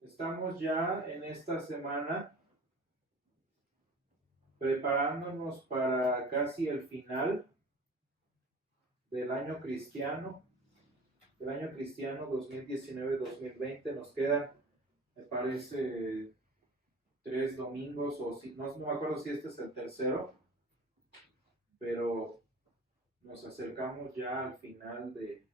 Estamos ya en esta semana preparándonos para casi el final del año cristiano 2019-2020. Nos quedan, me parece, 3 domingos, o si no me acuerdo si este es el tercero, pero nos acercamos ya al final de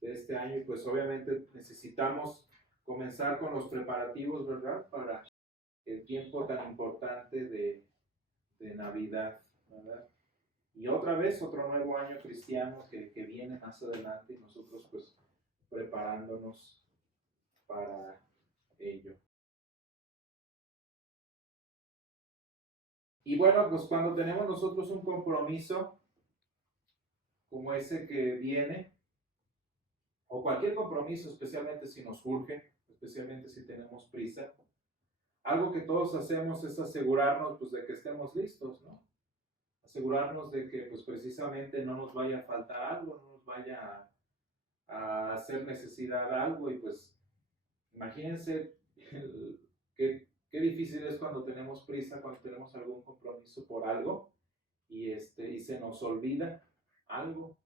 este año y pues obviamente necesitamos comenzar con los preparativos, ¿verdad? Para el tiempo tan importante de Navidad, ¿verdad? Y otra vez otro nuevo año cristiano que viene más adelante y nosotros pues preparándonos para ello. Y bueno, pues cuando tenemos nosotros un compromiso como ese que viene, o cualquier compromiso, especialmente si nos surge, especialmente si tenemos prisa, algo que todos hacemos es asegurarnos pues de que estemos listos, ¿no? Asegurarnos de que pues precisamente no nos vaya a faltar algo, no nos vaya a hacer necesidad algo y pues imagínense qué difícil es cuando tenemos prisa, cuando tenemos algún compromiso por algo y se nos olvida algo.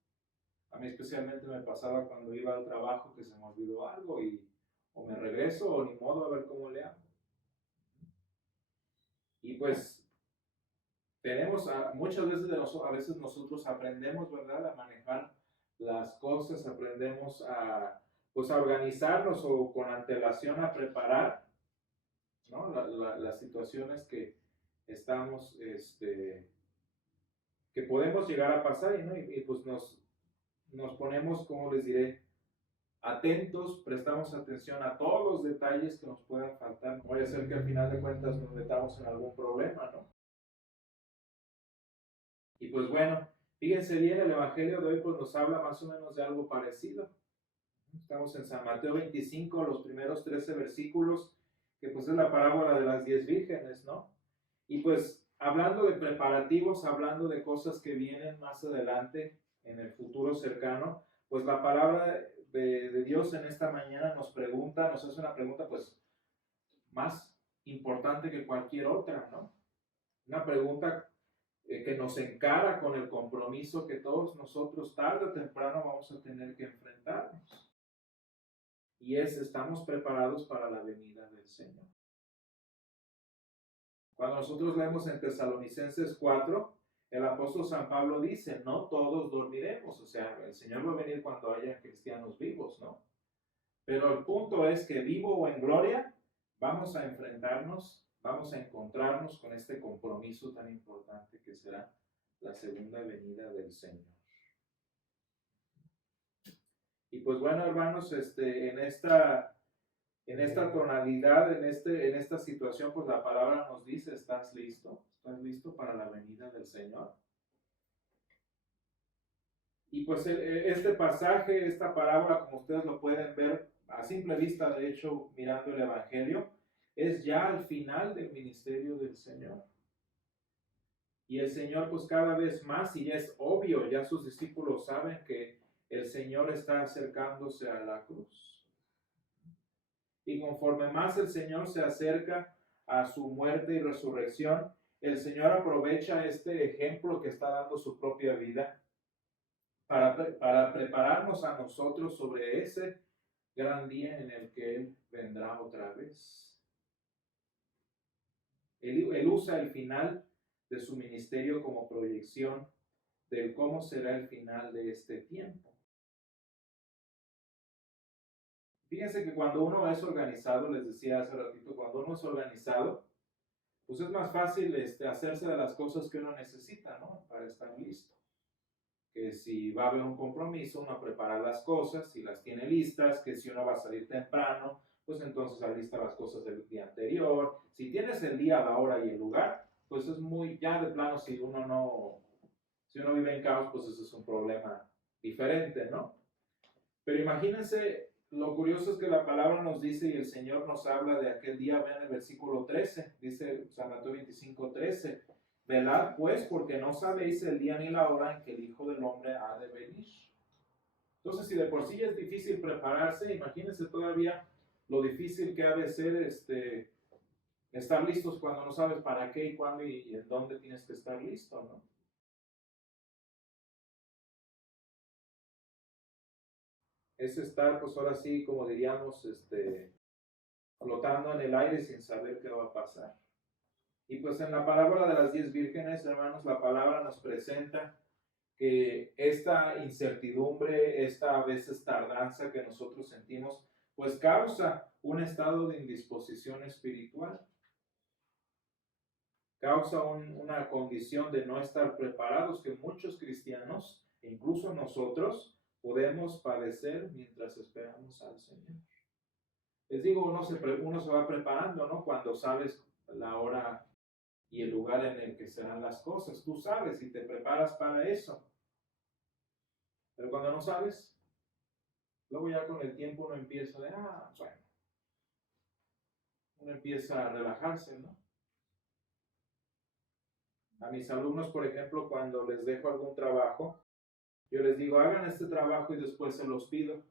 A mí especialmente me pasaba cuando iba al trabajo que se me olvidó algo y o me regreso o ni modo a ver cómo le hago. Y pues tenemos muchas veces a veces nosotros aprendemos, ¿verdad?, a manejar las cosas, aprendemos pues a organizarnos o con antelación a preparar, ¿no? Las situaciones que estamos, que podemos llegar a pasar, ¿no? Y pues nos ponemos, como les diré, atentos, prestamos atención a todos los detalles que nos puedan faltar. No vaya a ser que al final de cuentas nos metamos en algún problema, ¿no? Y pues bueno, fíjense bien, el Evangelio de hoy pues nos habla más o menos de algo parecido. Estamos en San Mateo 25, los primeros 13 versículos, que pues es la parábola de las 10 vírgenes, ¿no? Y pues hablando de preparativos, hablando de cosas que vienen más adelante, en el futuro cercano, pues la palabra de Dios en esta mañana nos hace una pregunta pues más importante que cualquier otra, ¿no? Una pregunta que nos encara con el compromiso que todos nosotros tarde o temprano vamos a tener que enfrentarnos. Y ¿estamos preparados para la venida del Señor? Cuando nosotros leemos en Tesalonicenses 4, el apóstol San Pablo dice, no todos dormiremos, o sea, el Señor va a venir cuando haya cristianos vivos, ¿no? Pero el punto es que vivo o en gloria, vamos a enfrentarnos, vamos a encontrarnos con este compromiso tan importante que será la segunda venida del Señor. Y pues bueno, hermanos, en esta tonalidad, en esta situación, pues la palabra nos dice, ¿estás listo? ¿Estás listo para la venida del Señor? Y pues este pasaje, esta parábola, como ustedes lo pueden ver a simple vista, de hecho, mirando el Evangelio, es ya al final del ministerio del Señor. Y el Señor, pues cada vez más, y ya es obvio, ya sus discípulos saben que el Señor está acercándose a la cruz. Y conforme más el Señor se acerca a su muerte y resurrección, el Señor aprovecha este ejemplo que está dando su propia vida para prepararnos a nosotros sobre ese gran día en el que Él vendrá otra vez. Él usa el final de su ministerio como proyección de cómo será el final de este tiempo. Fíjense que cuando uno es organizado, les decía hace ratito, cuando uno es organizado, pues es más fácil hacerse de las cosas que uno necesita, ¿no? Para estar listo. Que si va a haber un compromiso, uno prepara las cosas y las tiene listas, que si uno va a salir temprano, pues entonces alista las cosas del día anterior. Si tienes el día, la hora y el lugar, pues es muy, ya de plano, si uno vive en caos, pues eso es un problema diferente, ¿no? Pero imagínense, lo curioso es que la palabra nos dice y el Señor nos habla de aquel día, vean el versículo 13, dice San Mateo 25, 13. Velad pues, porque no sabéis el día ni la hora en que el Hijo del Hombre ha de venir. Entonces, si de por sí es difícil prepararse, imagínense todavía lo difícil que ha de ser estar listos cuando no sabes para qué y cuándo y en dónde tienes que estar listo, ¿no? Es estar, pues ahora sí, como diríamos, flotando en el aire sin saber qué va a pasar. Y pues en la parábola de las 10 vírgenes, hermanos, la palabra nos presenta que esta incertidumbre, esta a veces tardanza que nosotros sentimos, pues causa un estado de indisposición espiritual, causa una condición de no estar preparados que muchos cristianos, incluso nosotros, podemos padecer mientras esperamos al Señor. Les digo, uno se va preparando, ¿no? Cuando sabes la hora y el lugar en el que serán las cosas, tú sabes y te preparas para eso. Pero cuando no sabes, luego ya con el tiempo uno empieza bueno, uno empieza a relajarse, ¿no? A mis alumnos, por ejemplo, cuando les dejo algún trabajo, yo les digo, hagan este trabajo y después se los pido.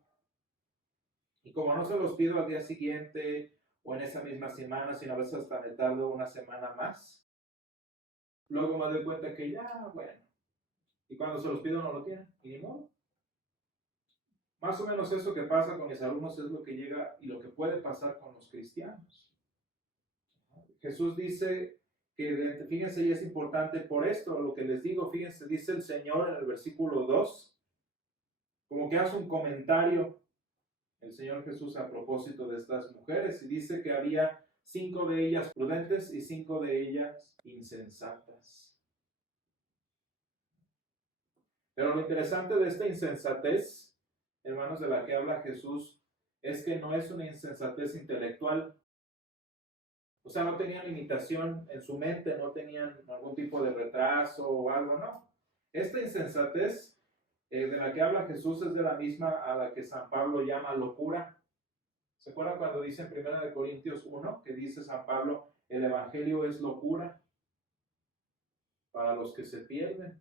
Y como no se los pido al día siguiente o en esa misma semana, sino a veces hasta me tardo una semana más, luego me doy cuenta que ya, bueno, y cuando se los pido no lo tienen, y ni modo. Más o menos eso que pasa con mis alumnos es lo que llega y lo que puede pasar con los cristianos. Jesús dice que, fíjense, y es importante por esto, lo que les digo, fíjense, dice el Señor en el versículo 2, como que hace un comentario el Señor Jesús a propósito de estas mujeres y dice que había 5 de ellas prudentes y 5 de ellas insensatas. Pero lo interesante de esta insensatez, hermanos, de la que habla Jesús, es que no es una insensatez intelectual. O sea, no tenían limitación en su mente, no tenían algún tipo de retraso o algo, no. Esta insensatez de la que habla Jesús es de la misma a la que San Pablo llama locura. ¿Se acuerdan cuando dice en 1 Corintios 1 que dice San Pablo, el Evangelio es locura para los que se pierden?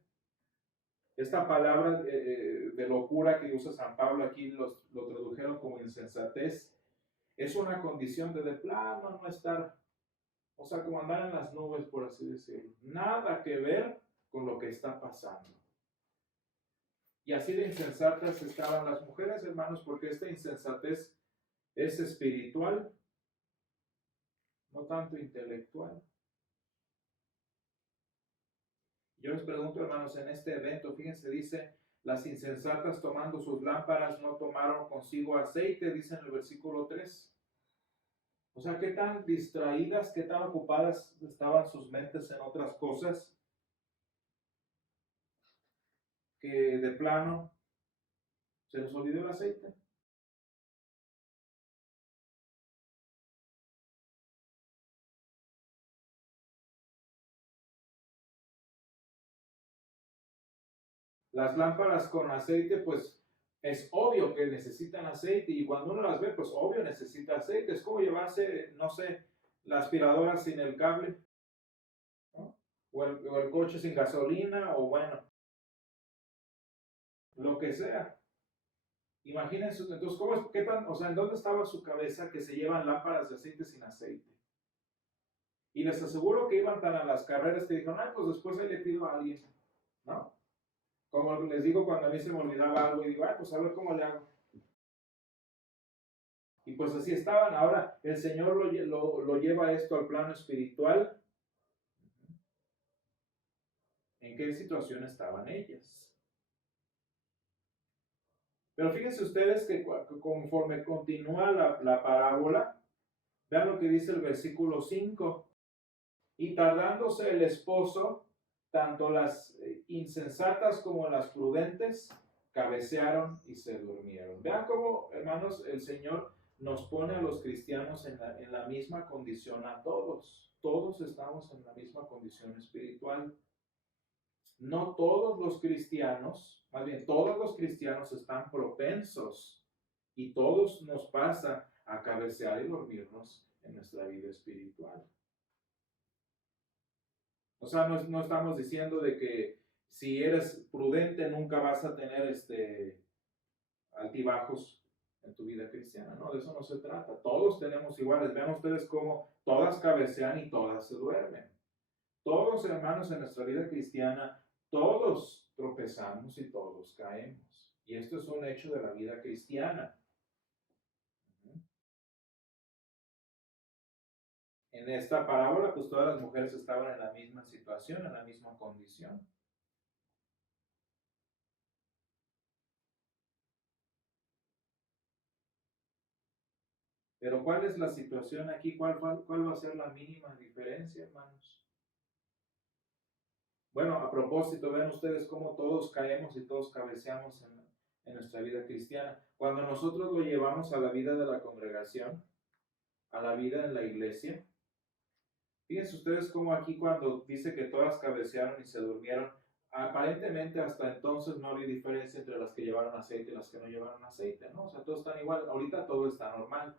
Esta palabra de locura que usa San Pablo aquí lo tradujeron como insensatez. Es una condición de plano no estar, o sea, como andar en las nubes, por así decirlo. Nada que ver con lo que está pasando. Y así de insensatas estaban las mujeres, hermanos, porque esta insensatez es espiritual, no tanto intelectual. Yo les pregunto, hermanos, en este evento, fíjense, dice, las insensatas tomando sus lámparas no tomaron consigo aceite, dice en el versículo 3. O sea, qué tan distraídas, qué tan ocupadas estaban sus mentes en otras cosas, que de plano se les olvidó el aceite. Las lámparas con aceite, pues es obvio que necesitan aceite y cuando uno las ve, pues obvio necesita aceite. Es como llevarse, no sé, la aspiradora sin el cable, ¿no? O el coche sin gasolina, o bueno, lo que sea. Imagínense, entonces, qué tan, o sea, ¿en dónde estaba su cabeza que se llevan lámparas de aceite sin aceite? Y les aseguro que iban tan a las carreras que dijeron, pues después ahí le pido a alguien, ¿no? Como les digo, cuando a mí se me olvidaba algo y digo, pues a ver cómo le hago. Y pues así estaban. Ahora el Señor lo lleva esto al plano espiritual. ¿En qué situación estaban ellas? Pero fíjense ustedes que conforme continúa la parábola, vean lo que dice el versículo 5. Y tardándose el esposo, tanto las insensatas como las prudentes cabecearon y se durmieron. Vean cómo, hermanos, el Señor nos pone a los cristianos en la misma condición a todos. Todos estamos en la misma condición espiritual. No todos los cristianos, más bien todos los cristianos están propensos y todos nos pasa a cabecear y dormirnos en nuestra vida espiritual. O sea, no estamos diciendo de que si eres prudente nunca vas a tener altibajos en tu vida cristiana. No, de eso no se trata. Todos tenemos iguales. Vean ustedes cómo todas cabecean y todas se duermen. Todos, hermanos, en nuestra vida cristiana, todos tropezamos y todos caemos. Y esto es un hecho de la vida cristiana. En esta parábola, pues todas las mujeres estaban en la misma situación, en la misma condición. Pero ¿cuál es la situación aquí? ¿Cuál va a ser la mínima diferencia, hermanos? Bueno, a propósito, vean ustedes cómo todos caemos y todos cabeceamos en nuestra vida cristiana. Cuando nosotros lo llevamos a la vida de la congregación, a la vida en la iglesia, fíjense ustedes cómo aquí cuando dice que todas cabecearon y se durmieron, aparentemente hasta entonces no había diferencia entre las que llevaron aceite y las que no llevaron aceite, ¿no? O sea, todos están igual, ahorita todo está normal.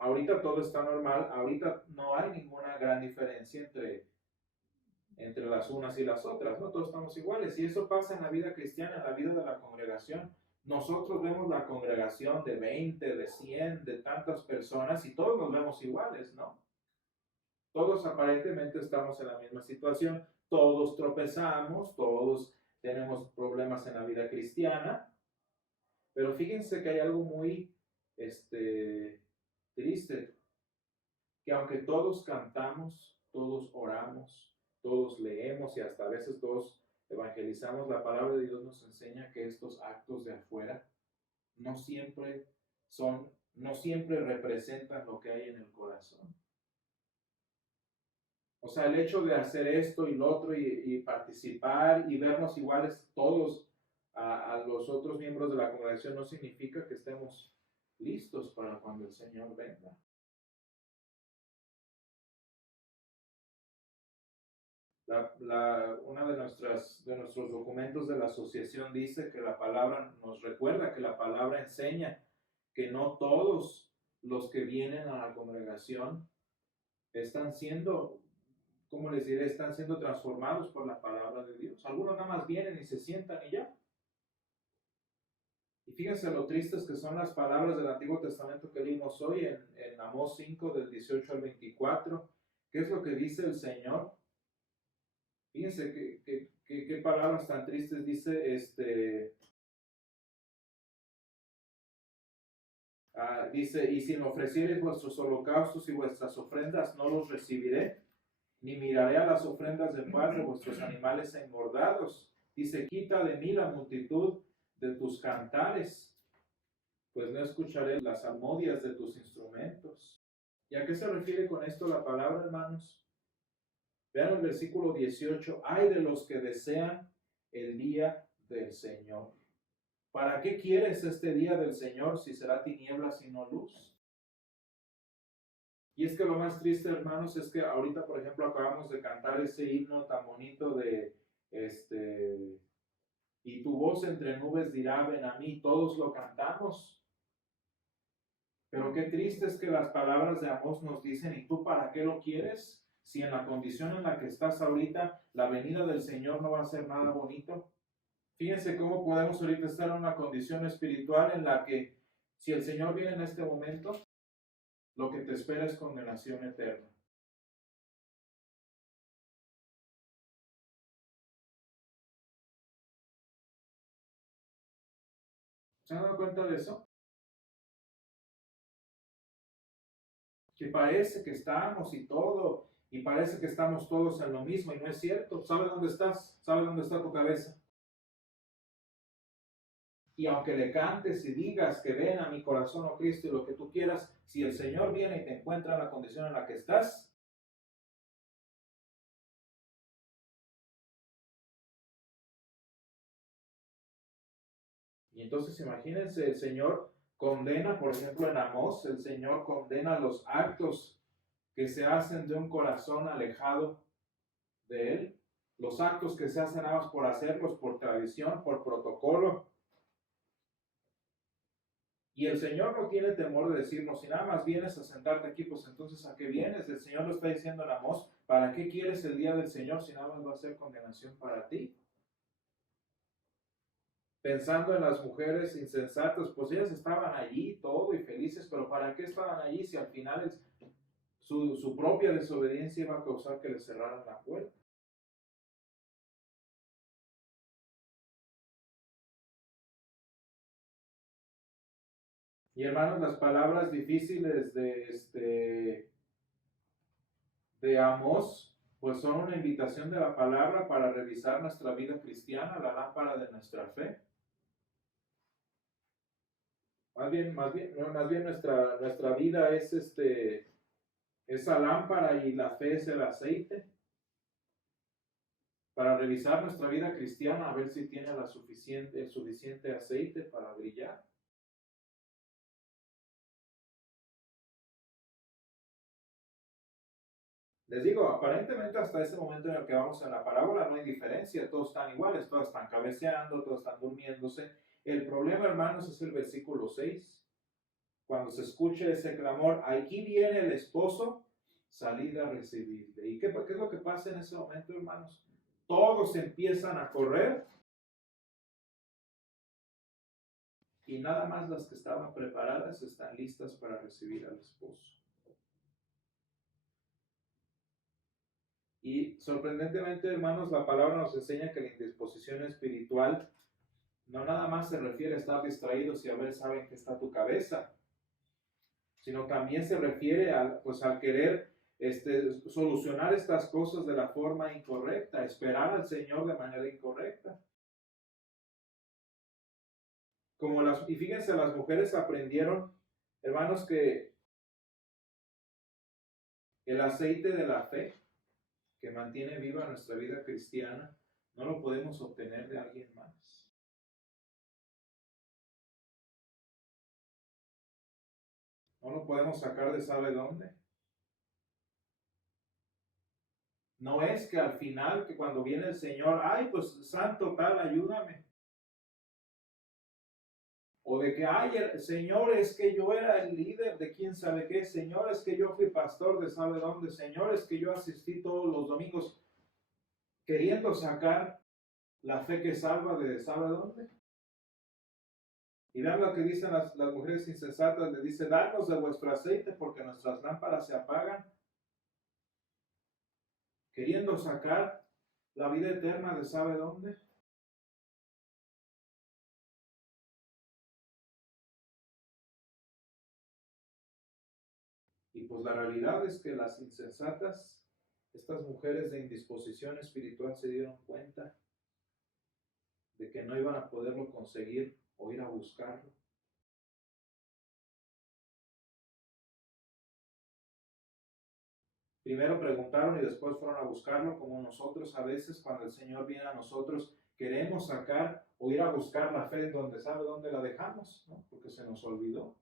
Ahorita todo está normal, ahorita no hay ninguna gran diferencia entre las unas y las otras, ¿no? Todos estamos iguales y eso pasa en la vida cristiana, en la vida de la congregación. Nosotros vemos la congregación de 20, de 100, de tantas personas y todos nos vemos iguales, ¿no? Todos aparentemente estamos en la misma situación, todos tropezamos, todos tenemos problemas en la vida cristiana, pero fíjense que hay algo muy triste, que aunque todos cantamos, todos oramos, todos leemos y hasta a veces todos evangelizamos, la palabra de Dios nos enseña que estos actos de afuera no siempre no siempre representan lo que hay en el corazón. O sea, el hecho de hacer esto y lo otro y participar y vernos iguales todos a los otros miembros de la congregación no significa que estemos listos para cuando el Señor venga. Una de nuestros documentos de la asociación dice que la palabra nos recuerda que la palabra enseña que no todos los que vienen a la congregación están siendo, ¿cómo les diré? Están siendo transformados por la palabra de Dios. Algunos nada más vienen y se sientan y ya. Y fíjense lo tristes que son las palabras del Antiguo Testamento que leímos hoy en Amós 5 del 18 al 24. ¿Qué es lo que dice el Señor? Fíjense qué palabras tan tristes dice, dice, y si me ofreciereis vuestros holocaustos y vuestras ofrendas, no los recibiré, ni miraré a las ofrendas de paz de vuestros animales engordados. Dice, quita de mí la multitud de tus cantares, pues no escucharé las salmodias de tus instrumentos. ¿Y a qué se refiere con esto la palabra, hermanos? Vean el versículo 18, ay de los que desean el día del Señor. ¿Para qué quieres este día del Señor si será tinieblas y no luz? Y es que lo más triste, hermanos, es que ahorita, por ejemplo, acabamos de cantar ese himno tan bonito de, y tu voz entre nubes dirá, ven a mí, todos lo cantamos. Pero qué triste es que las palabras de Amós nos dicen, ¿y tú para qué lo quieres? Si en la condición en la que estás ahorita, la venida del Señor no va a ser nada bonito. Fíjense cómo podemos ahorita estar en una condición espiritual en la que si el Señor viene en este momento, lo que te espera es condenación eterna. ¿Se han dado cuenta de eso? Que parece que estamos y todo, y parece que estamos todos en lo mismo, y no es cierto. ¿Sabe dónde estás? ¿Sabe dónde está tu cabeza? Y aunque le cantes y digas que ven a mi corazón, oh Cristo, y lo que tú quieras, si el Señor viene y te encuentra en la condición en la que estás, y entonces imagínense, el Señor condena, por ejemplo en Amós, el Señor condena los actos que se hacen de un corazón alejado de Él, los actos que se hacen nada más por hacerlos, por tradición, por protocolo. Y el Señor no tiene temor de decirnos, si nada más vienes a sentarte aquí, pues entonces ¿a qué vienes? El Señor lo está diciendo en Amós, ¿para qué quieres el día del Señor si nada más va a ser condenación para ti? pensando en las mujeres insensatas, pues ellas estaban allí todo y felices, pero ¿para qué estaban allí si al final su propia desobediencia iba a causar que les cerraran la puerta? Y hermanos, las palabras difíciles de Amós, pues son una invitación de la palabra para revisar nuestra vida cristiana, la lámpara de nuestra fe. Más bien nuestra vida es esa lámpara y la fe es el aceite para revisar nuestra vida cristiana, a ver si tiene el suficiente aceite para brillar. Les digo, aparentemente hasta ese momento en el que vamos en la parábola no hay diferencia, todos están iguales, todos están cabeceando, todos están durmiéndose. El problema, hermanos, es el versículo 6. Cuando se escuche ese clamor, aquí viene el esposo, salid a recibirle. ¿Y qué es lo que pasa en ese momento, hermanos? Todos empiezan a correr y nada más las que estaban preparadas están listas para recibir al esposo. Y sorprendentemente, hermanos, la palabra nos enseña que la indisposición espiritual no nada más se refiere a estar distraídos y a ver, saben que está tu cabeza, sino también se refiere al querer solucionar estas cosas de la forma incorrecta, esperar al Señor de manera incorrecta. Y fíjense, las mujeres aprendieron, hermanos, que el aceite de la fe que mantiene viva nuestra vida cristiana no lo podemos obtener de alguien más. No lo podemos sacar de sabe dónde. No es que al final, que cuando viene el Señor, ay, pues santo tal, ayúdame. O de que, ay, Señor, es que yo era el líder de quién sabe qué. Señor, es que yo fui pastor de sabe dónde. Señor, es que yo asistí todos los domingos queriendo sacar la fe que salva de sabe dónde. Y vean lo que dicen las mujeres insensatas. Le dice, danos de vuestro aceite porque nuestras lámparas se apagan. Queriendo sacar la vida eterna de sabe dónde. Y pues la realidad es que las insensatas, estas mujeres de indisposición espiritual, se dieron cuenta de que no iban a poderlo conseguir o ir a buscarlo. Primero preguntaron y después fueron a buscarlo, como nosotros a veces cuando el Señor viene a nosotros queremos sacar o ir a buscar la fe en donde sabe dónde la dejamos, ¿no? Porque se nos olvidó.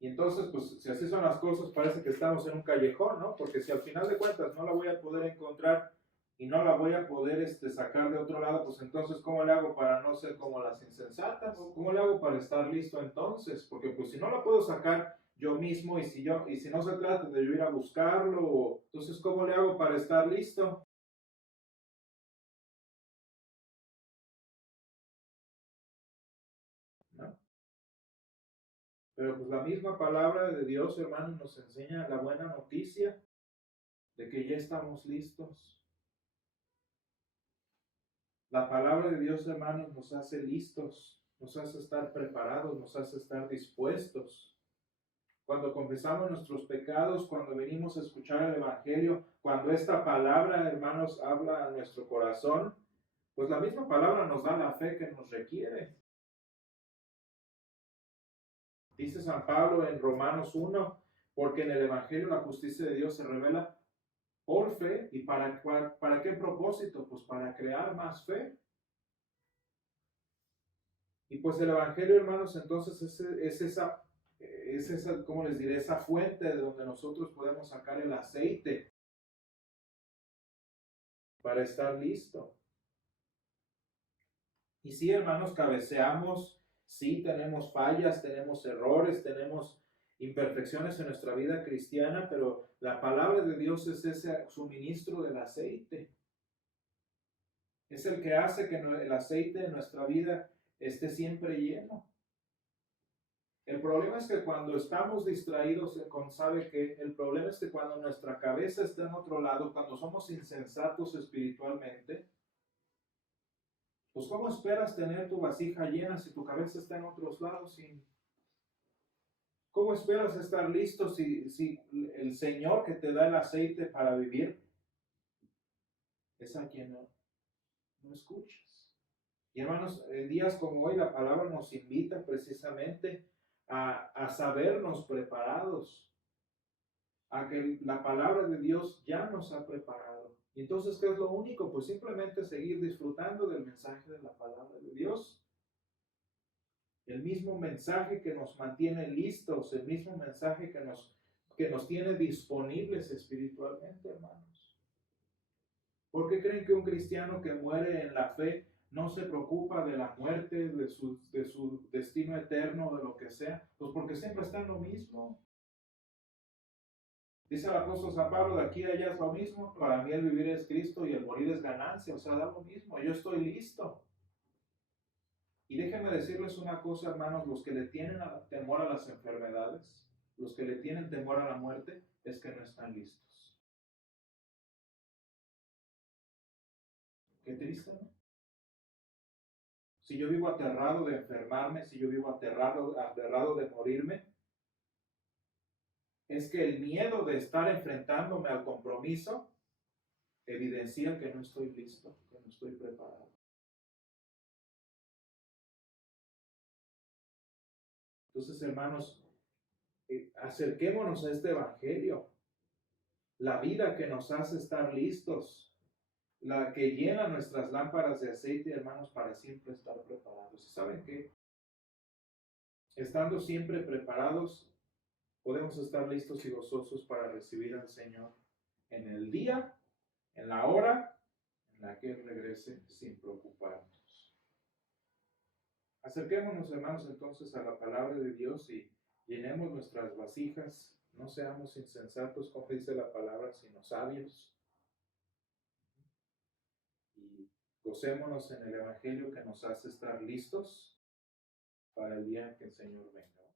Y entonces, pues, si así son las cosas, parece que estamos en un callejón, ¿no? Porque si al final de cuentas no la voy a poder encontrar y no la voy a poder sacar de otro lado, pues entonces, ¿cómo le hago para no ser como las insensatas? ¿Cómo le hago para estar listo entonces? Porque pues si no la puedo sacar yo mismo y si no se trata de yo ir a buscarlo, entonces, ¿cómo le hago para estar listo? ¿No? Pero pues la misma palabra de Dios, hermanos, nos enseña la buena noticia de que ya estamos listos. La palabra de Dios, hermanos, nos hace listos, nos hace estar preparados, nos hace estar dispuestos. Cuando confesamos nuestros pecados, cuando venimos a escuchar el Evangelio, cuando esta palabra, hermanos, habla a nuestro corazón, pues la misma palabra nos da la fe que nos requiere. Dice San Pablo en Romanos 1, porque en el Evangelio la justicia de Dios se revela por fe. ¿Y para qué propósito? Pues para crear más fe. Y pues el Evangelio, hermanos, entonces es esa, ¿cómo les diré? Esa fuente de donde nosotros podemos sacar el aceite para estar listo. Y sí, hermanos, cabeceamos, sí tenemos fallas, tenemos errores, tenemos imperfecciones en nuestra vida cristiana, pero la palabra de Dios es ese suministro del aceite. Es el que hace que el aceite de nuestra vida esté siempre lleno. El problema es que cuando estamos distraídos ¿sabe qué? El problema es que cuando nuestra cabeza está en otro lado, cuando somos insensatos espiritualmente, pues ¿cómo esperas tener tu vasija llena si tu cabeza está en otros lados? ¿Cómo esperas estar listo si el Señor que te da el aceite para vivir es a quien no escuchas? Y hermanos, en días como hoy la palabra nos invita precisamente a sabernos preparados, a que la palabra de Dios ya nos ha preparado. Y entonces, ¿qué es lo único? Pues simplemente seguir disfrutando del mensaje de la palabra de Dios. El mismo mensaje que nos mantiene listos, el mismo mensaje que nos tiene disponibles espiritualmente, hermanos. ¿Por qué creen que un cristiano que muere en la fe no se preocupa de la muerte, de su destino eterno, de lo que sea? Pues porque siempre está en lo mismo. Dice el apóstol San Pablo, de aquí a allá es lo mismo. Para mí el vivir es Cristo y el morir es ganancia. O sea, da lo mismo. Yo estoy listo. Y déjenme decirles una cosa, hermanos, los que le tienen temor a las enfermedades, los que le tienen temor a la muerte, es que no están listos. Qué triste, ¿no? Si yo vivo aterrado de enfermarme, si yo vivo aterrado de morirme, es que el miedo de estar enfrentándome al compromiso evidencia que no estoy listo, que no estoy preparado. Entonces, hermanos, acerquémonos a este evangelio, la vida que nos hace estar listos, la que llena nuestras lámparas de aceite, hermanos, para siempre estar preparados. ¿Y saben qué? Estando siempre preparados, podemos estar listos y gozosos para recibir al Señor en el día, en la hora en la que Él regrese sin preocuparnos. Acerquémonos, hermanos, entonces a la palabra de Dios y llenemos nuestras vasijas. No seamos insensatos, como dice la palabra, sino sabios. Y gocémonos en el Evangelio que nos hace estar listos para el día en que el Señor venga.